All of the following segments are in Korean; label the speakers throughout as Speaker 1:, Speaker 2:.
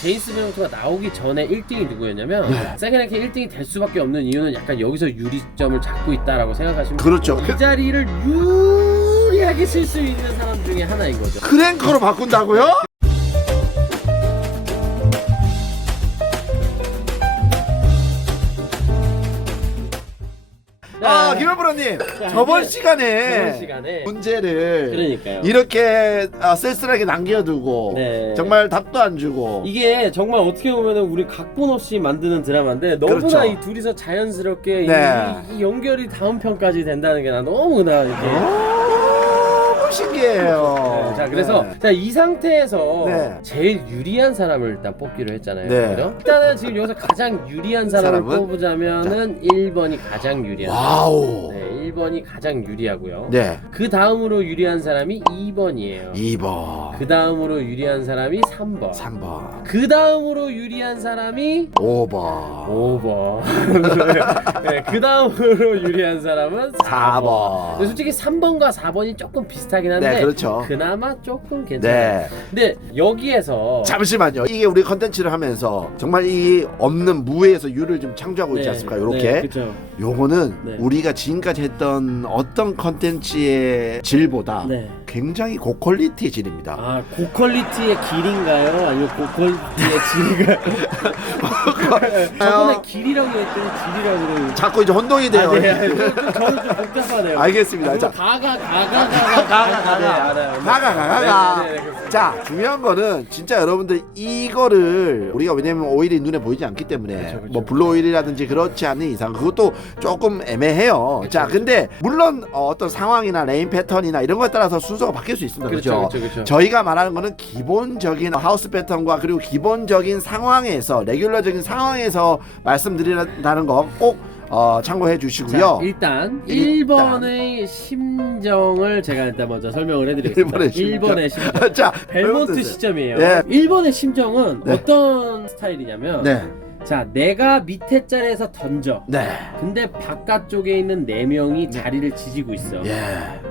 Speaker 1: 제이스 베노트가 나오기 전에 1등이 누구였냐면
Speaker 2: 네.
Speaker 1: 세게네케 1등이 될 수밖에 없는 이유는 약간 여기서 유리점을 잡고 있다라고 생각하시면
Speaker 2: 그렇죠.
Speaker 1: 이 자리를 유리하게 쓸 수 있는 사람 중에 하나인 거죠.
Speaker 2: 크랭커로 바꾼다고요? 아 김현 프로님 저번 시간에
Speaker 1: 저번 시간에
Speaker 2: 문제를
Speaker 1: 그러니까요.
Speaker 2: 이렇게 아, 쓸쓸하게 남겨두고
Speaker 1: 네.
Speaker 2: 정말 답도 안 주고
Speaker 1: 이게 정말 어떻게 보면은 우리 각본 없이 만드는 드라마인데 너무나
Speaker 2: 그렇죠.
Speaker 1: 이 둘이서 자연스럽게 이-
Speaker 2: 네.
Speaker 1: 이, 이 연결이 다음 편까지 된다는 게나 너무나 이렇게
Speaker 2: 신기해요.
Speaker 1: 네, 자 그래서
Speaker 2: 네.
Speaker 1: 자, 이 상태에서
Speaker 2: 네.
Speaker 1: 제일 유리한 사람을 일단 뽑기로 했잖아요.
Speaker 2: 네.
Speaker 1: 그죠? 일단은 지금 여기서 가장 유리한 사람을
Speaker 2: 사람은?
Speaker 1: 뽑으자면은 1번이 가장 유리한 사람.
Speaker 2: 와우.
Speaker 1: 네, 1번이 가장 유리하고요.
Speaker 2: 네.
Speaker 1: 그 다음으로 유리한 사람이 2번이에요.
Speaker 2: 2번,
Speaker 1: 그 다음으로 유리한 사람이 3번.
Speaker 2: 3번,
Speaker 1: 그 다음으로 유리한 사람이
Speaker 2: 5번,
Speaker 1: 5번. 네, 그 다음으로 유리한 사람은 4번.
Speaker 2: 4번.
Speaker 1: 근데 솔직히 3번과 4번이 조금 비슷하긴 한데
Speaker 2: 네, 그렇죠.
Speaker 1: 그나마 조금 괜찮아요.
Speaker 2: 네.
Speaker 1: 근데 여기에서
Speaker 2: 잠시만요. 이게 우리 컨텐츠를 하면서 정말 이 없는 무에서 유를 좀 창조하고 있지
Speaker 1: 네,
Speaker 2: 않습니까?
Speaker 1: 네,
Speaker 2: 요렇게.
Speaker 1: 그렇죠.
Speaker 2: 요거는
Speaker 1: 네.
Speaker 2: 우리가 지금까지 했던 어떤 컨텐츠의 질보다
Speaker 1: 네.
Speaker 2: 굉장히 고퀄리티의 질입니다.
Speaker 1: 아 고퀄리티의 길인가요? 아니면 고퀄리티의 질인가요? 저번에 길이라고 했더니 질이라고
Speaker 2: 자꾸 이제 혼동이 돼요.
Speaker 1: 아, 네, 좀- 좀- 저는 좀 복잡하네요.
Speaker 2: 알겠습니다. 자,
Speaker 1: 가가 가가 가가 가가 네, 알아요.
Speaker 2: 가가 가가
Speaker 1: 네, 네, 네, 그렇습니다.
Speaker 2: 자 중요한 거는 진짜 여러분들 이거를 우리가 왜냐면 오일이 눈에 보이지 않기 때문에
Speaker 1: 그쵸, 그쵸,
Speaker 2: 뭐 블루 오일이라든지 그렇지 않은 이상 그것도 조금 애매해요. 자 근데 물론 어, 어떤 상황이나 레인 패턴이나 이런 거에 따라서 순 서가 바뀔 수 있습니다.
Speaker 1: 그렇죠,
Speaker 2: 그렇죠?
Speaker 1: 그렇죠, 그렇죠.
Speaker 2: 저희가 말하는 거는 기본적인 하우스 패턴과 그리고 기본적인 상황에서 레귤러적인 상황에서 말씀드린다는 거꼭 어, 참고해 주시고요.
Speaker 1: 자, 일단
Speaker 2: 일단.
Speaker 1: 1번의 심정을 제가 일단 먼저 설명을 해드리겠습니다.
Speaker 2: 일본의 심정.
Speaker 1: 1번의 심정.
Speaker 2: 자
Speaker 1: 벨몬트. 시점이에요.
Speaker 2: 네.
Speaker 1: 1번의 심정은
Speaker 2: 네.
Speaker 1: 어떤 스타일이냐면
Speaker 2: 네,
Speaker 1: 자 내가 밑에 자리에서 던져
Speaker 2: 네,
Speaker 1: 근데 바깥쪽에 있는 네 명이 자리를 지지고 있어
Speaker 2: 예,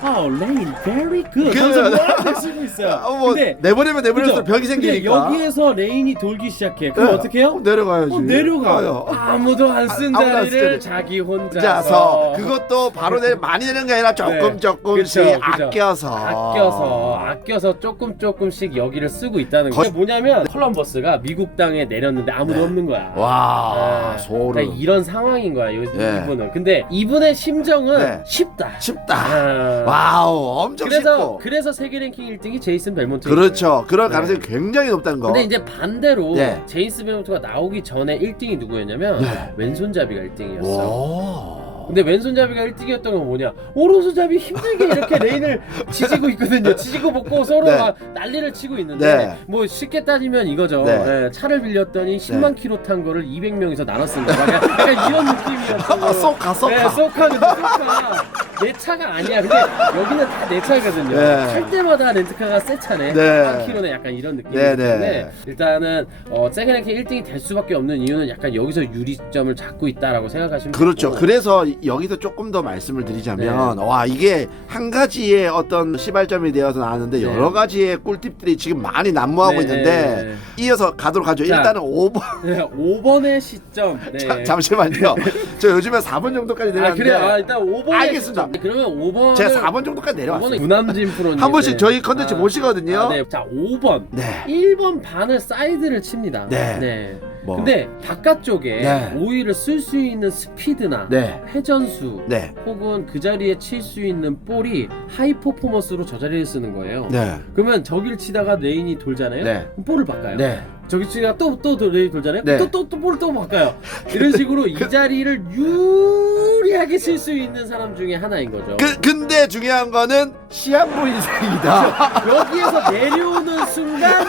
Speaker 1: 어 레인 very good
Speaker 2: 그-
Speaker 1: 하면서 뭐라고 쓰고 있어요
Speaker 2: 어, 뭐
Speaker 1: 근데
Speaker 2: 내보낼수록
Speaker 1: 그죠?
Speaker 2: 벽이
Speaker 1: 근데
Speaker 2: 생기니까.
Speaker 1: 여기에서 레인이 돌기 시작해 그럼
Speaker 2: 네.
Speaker 1: 어떻게 해요?
Speaker 2: 어, 내려가야지.
Speaker 1: 어, 내려가
Speaker 2: 가요.
Speaker 1: 아무도 안 쓴
Speaker 2: 아, 아무도 안
Speaker 1: 자리를
Speaker 2: 쓴
Speaker 1: 자기 혼자서
Speaker 2: 자서 그것도 바로 내 많이 내는 게 아니라 조금
Speaker 1: 네.
Speaker 2: 조금씩
Speaker 1: 그쵸, 그쵸.
Speaker 2: 아껴서
Speaker 1: 아껴서 아껴서 조금 조금씩 여기를 쓰고 있다는
Speaker 2: 거-
Speaker 1: 거예요. 뭐냐면 컬럼버스가 미국 땅에 내렸는데 아무도
Speaker 2: 네.
Speaker 1: 없는 거야.
Speaker 2: 와
Speaker 1: 네.
Speaker 2: 소름
Speaker 1: 그러니까 이런 상황인 거야. 요,
Speaker 2: 네.
Speaker 1: 이분은. 근데 이분의 심정은
Speaker 2: 네.
Speaker 1: 쉽다.
Speaker 2: 쉽다.
Speaker 1: 아.
Speaker 2: 와우 엄청
Speaker 1: 그래서
Speaker 2: 쉽고.
Speaker 1: 그래서 세계 랭킹 1등이 제이슨 벨몬트.
Speaker 2: 그렇죠. 그럴
Speaker 1: 네.
Speaker 2: 가능성이 굉장히 높다는 거.
Speaker 1: 근데 이제 반대로
Speaker 2: 네.
Speaker 1: 제이스 벨몬트가 나오기 전에 1등이 누구였냐면
Speaker 2: 네.
Speaker 1: 왼손잡이가 1등이었어.
Speaker 2: 와.
Speaker 1: 근데 왼손잡이가 1등이었던 건 뭐냐 오른손잡이 힘들게 이렇게 레인을 지지고 있거든요 지지고 먹고 서로
Speaker 2: 네.
Speaker 1: 막 난리를 치고 있는데
Speaker 2: 네.
Speaker 1: 뭐 쉽게 따지면 이거죠
Speaker 2: 네.
Speaker 1: 예, 차를 빌렸더니 10만 킬로 탄 거를 200명이서 나눴은 거야 약간, 약간 이런 느낌이었어
Speaker 2: 아, 쏙가 쏙가.
Speaker 1: 네, 쏙하는 쏙하 내 차가 아니야 근데 여기는 다 내 차거든요
Speaker 2: 네.
Speaker 1: 탈 때마다 렌트카가 새 차네
Speaker 2: 네.
Speaker 1: 한 킬로네 약간 이런 느낌이기
Speaker 2: 네,
Speaker 1: 때문에
Speaker 2: 네.
Speaker 1: 일단은 어, 세그랭킹 1등이 될 수밖에 없는 이유는 약간 여기서 유리점을 잡고 있다라고 생각하시면
Speaker 2: 그렇죠.
Speaker 1: 되고.
Speaker 2: 그래서 여기서 조금 더 말씀을 드리자면
Speaker 1: 네.
Speaker 2: 와 이게 한 가지의 어떤 시발점이 되어서 나왔는데
Speaker 1: 네.
Speaker 2: 여러 가지의 꿀팁들이 지금 많이 난무하고
Speaker 1: 네,
Speaker 2: 있는데
Speaker 1: 네, 네.
Speaker 2: 이어서 가도록 하죠.
Speaker 1: 자.
Speaker 2: 일단은 5번
Speaker 1: 네, 5번의 시점. 네.
Speaker 2: 자, 잠시만요. 저 요즘에 4번 정도까지
Speaker 1: 아
Speaker 2: 내려왔는데
Speaker 1: 그래. 아 일단 5번.
Speaker 2: 알겠습니다.
Speaker 1: 그러면 5번.
Speaker 2: 제가 4번 정도까지 내려왔어요.
Speaker 1: 5번은 유남진 프로님.
Speaker 2: 한 번씩 저희 컨텐츠 모시거든요.
Speaker 1: 아, 네. 자 5번.
Speaker 2: 네.
Speaker 1: 1번 반을 사이드를 칩니다.
Speaker 2: 네. 뭐.
Speaker 1: 근데 바깥쪽에
Speaker 2: 네.
Speaker 1: 오일을 쓸 수 있는 스피드나
Speaker 2: 네.
Speaker 1: 회전수
Speaker 2: 네.
Speaker 1: 혹은 그 자리에 칠 수 있는 볼이 하이 퍼포먼스로 저 자리를 쓰는 거예요.
Speaker 2: 네.
Speaker 1: 그러면 저기를 치다가 레인이 돌잖아요.
Speaker 2: 네.
Speaker 1: 그럼 볼을 바꿔요.
Speaker 2: 네.
Speaker 1: 저기 치다가 또또 레인 돌잖아요.
Speaker 2: 네.
Speaker 1: 또또또 볼을 또 바꿔요. 이런 식으로 이 자리를 유리하게 쓸 수 있는 사람 중에 하나인 거죠.
Speaker 2: 그 근데 중요한 거는 시한부 인생이다.
Speaker 1: 여기에서 내려오는 순간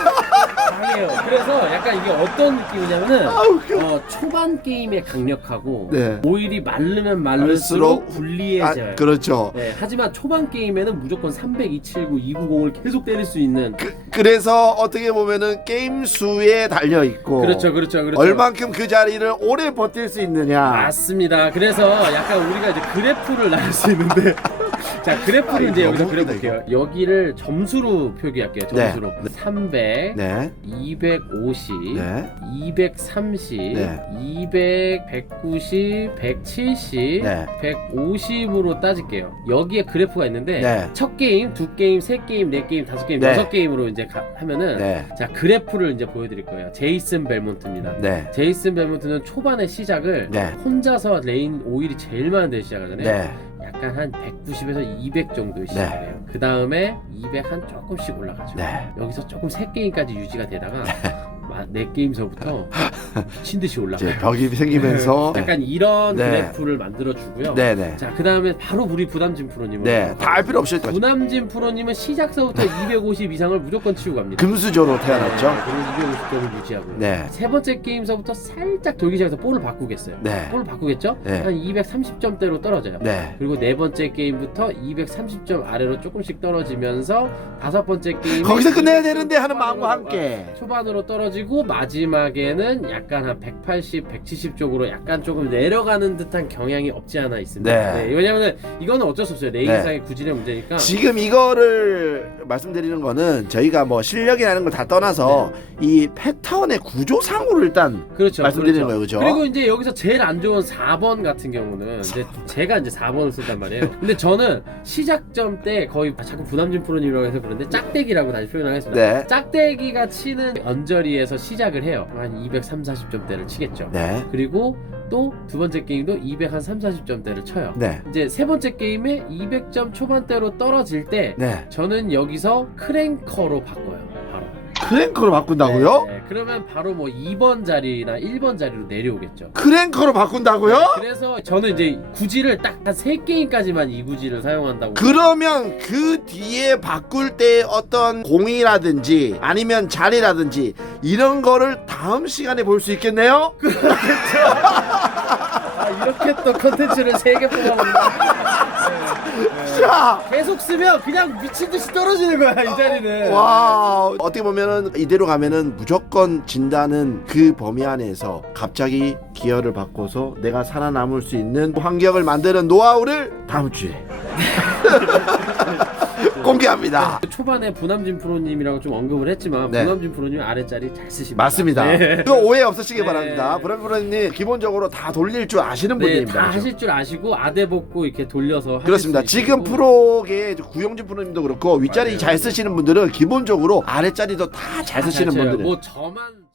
Speaker 1: 강해요. 그래서 약간 이게 어떤 느낌이냐면은
Speaker 2: 그-
Speaker 1: 어, 초반 게임에 강력하고
Speaker 2: 네.
Speaker 1: 오일이 마르면
Speaker 2: 마를수록
Speaker 1: 마를수록 불리해져요.
Speaker 2: 아, 그렇죠.
Speaker 1: 네, 하지만 초반 게임에는 무조건 300, 279, 290을 계속 때릴 수 있는
Speaker 2: 그, 그래서 어떻게 보면은 게임 수에 달려 있고
Speaker 1: 그렇죠, 그렇죠, 그렇죠.
Speaker 2: 얼만큼 그 자리를 오래 버틸 수 있느냐.
Speaker 1: 맞습니다. 그래서 약간 우리가 이제 그래프를 나눌 수 있는데 자 그래프를
Speaker 2: 아,
Speaker 1: 이제
Speaker 2: 이거
Speaker 1: 여기서
Speaker 2: 너무
Speaker 1: 그려볼게요. 여기를 점수로 표기할게요. 점수로
Speaker 2: 네.
Speaker 1: 300,
Speaker 2: 네.
Speaker 1: 250,
Speaker 2: 네.
Speaker 1: 230,
Speaker 2: 네.
Speaker 1: 200, 190, 170,
Speaker 2: 네.
Speaker 1: 150으로 따질게요. 여기에 그래프가 있는데
Speaker 2: 네.
Speaker 1: 첫 게임, 두 게임, 세 게임, 네 게임, 다섯 게임,
Speaker 2: 네.
Speaker 1: 여섯 게임으로 이제 가- 하면은
Speaker 2: 네.
Speaker 1: 자 그래프를 이제 보여드릴 거예요. 제이슨 벨몬트입니다.
Speaker 2: 네.
Speaker 1: 제이슨 벨몬트는 초반에 시작을
Speaker 2: 네.
Speaker 1: 혼자서 레인 오일이 제일 많은 데 시작하잖아요.
Speaker 2: 네.
Speaker 1: 약간 한 190에서 200 정도 시작을 해요. 그 다음에 200 한 조금씩 올라가죠.
Speaker 2: 네.
Speaker 1: 여기서 조금 세 게임까지 유지가 되다가 마- 네 게임서부터 미친 듯이 올라가요.
Speaker 2: 벽이 생기면서
Speaker 1: 약간 이런
Speaker 2: 네.
Speaker 1: 그래프를 만들어 주고요.
Speaker 2: 네, 네.
Speaker 1: 자, 그 다음에 바로 우리 부담진 프로님은
Speaker 2: 네. 다 알 필요 없이
Speaker 1: 부남진 프로님은 시작서부터 250 이상을 무조건 치고 갑니다.
Speaker 2: 금수저로 태어났죠.
Speaker 1: 네, 그리고 250점을 유지하고요.
Speaker 2: 네.
Speaker 1: 세 번째 게임서부터 살짝 돌기 시작해서 볼을 바꾸겠어요.
Speaker 2: 네.
Speaker 1: 볼을 바꾸겠죠?
Speaker 2: 네.
Speaker 1: 한 230점대로 떨어져요.
Speaker 2: 네.
Speaker 1: 그리고 네 번째 게임부터 230점 아래로 조금씩 떨어지면서 다섯 번째 게임
Speaker 2: 거기서 끝내야 되는데 하는 마음과 함께.
Speaker 1: 초반으로 떨어지고 마지막에는 약간 한 180, 170 쪽으로 약간 조금 내려가는 듯한 경향이 없지 않아 있습니다.
Speaker 2: 네.
Speaker 1: 왜냐하면 이거는 어쩔 수 없어요. 레이상의 구질의 문제니까.
Speaker 2: 지금 이거를 말씀드리는 거는 저희가 뭐 실력이라는 걸 다 떠나서 이 패턴의 구조상으로 일단
Speaker 1: 그렇죠.
Speaker 2: 말씀드리는
Speaker 1: 그렇죠.
Speaker 2: 거예요, 그죠?
Speaker 1: 그리고 이제 여기서 제일 안 좋은 4번 같은 경우는 이제 제가 이제 4번을 쓴단 말이에요. 근데 저는 시작점 때 거의 자꾸 부남진 프로님이라고 해서 그런데 짝대기라고 다시 표현하겠습니다.
Speaker 2: 네.
Speaker 1: 짝대기가 치는 언저리에서 시작을 해요. 한 230, 40점대를 치겠죠.
Speaker 2: 네.
Speaker 1: 그리고 또 두 번째 게임도 200, 한 3, 40점대를 쳐요.
Speaker 2: 네.
Speaker 1: 이제 세 번째 게임에 200점 초반대로 떨어질 때
Speaker 2: 네.
Speaker 1: 저는 여기서 크랭커로 바꿔요.
Speaker 2: 크랭커로 바꾼다고요?
Speaker 1: 네, 그러면 바로 뭐 2번 자리나 1번 자리로 내려오겠죠.
Speaker 2: 크랭커로 바꾼다고요?
Speaker 1: 네, 그래서 저는 이제 구질을 딱한세 게임까지만 이 구질을 사용한다고.
Speaker 2: 그러면 그 뒤에 바꿀 때 어떤 공이라든지 아니면 자리라든지 이런 거를 다음 시간에 볼 수 있겠네요?
Speaker 1: 아, 이렇게 또 컨텐츠를 세 개 뽑아본다.
Speaker 2: 자,
Speaker 1: 계속 쓰면 그냥 미친 듯이 떨어지는 거야 이 자리는.
Speaker 2: 와 어떻게 보면은 이대로 가면은 무조건 진다는 그 범위 안에서 갑자기 기어를 바꿔서 내가 살아남을 수 있는 환경을 만드는 노하우를 다음 주에 공개합니다.
Speaker 1: 초반에 부남진 프로님이라고 좀 언급을 했지만
Speaker 2: 네.
Speaker 1: 부남진 프로님 아랫자리 잘 쓰십니다.
Speaker 2: 맞습니다.
Speaker 1: 네.
Speaker 2: 그 오해 없으시기
Speaker 1: 네.
Speaker 2: 바랍니다. 브라브라님 기본적으로 다 돌릴 줄 아시는
Speaker 1: 네,
Speaker 2: 분입니다.
Speaker 1: 다
Speaker 2: 그죠?
Speaker 1: 하실 줄 아시고 아대 벗고 이렇게 돌려서 하실
Speaker 2: 그렇습니다.
Speaker 1: 수
Speaker 2: 지금
Speaker 1: 있고.
Speaker 2: 프로계 구용진 프로님도 그렇고 윗자리
Speaker 1: 맞아요.
Speaker 2: 잘 쓰시는 분들은 기본적으로 아랫자리도 다 잘
Speaker 1: 다
Speaker 2: 쓰시는
Speaker 1: 쳐요.
Speaker 2: 분들.
Speaker 1: 뭐 저만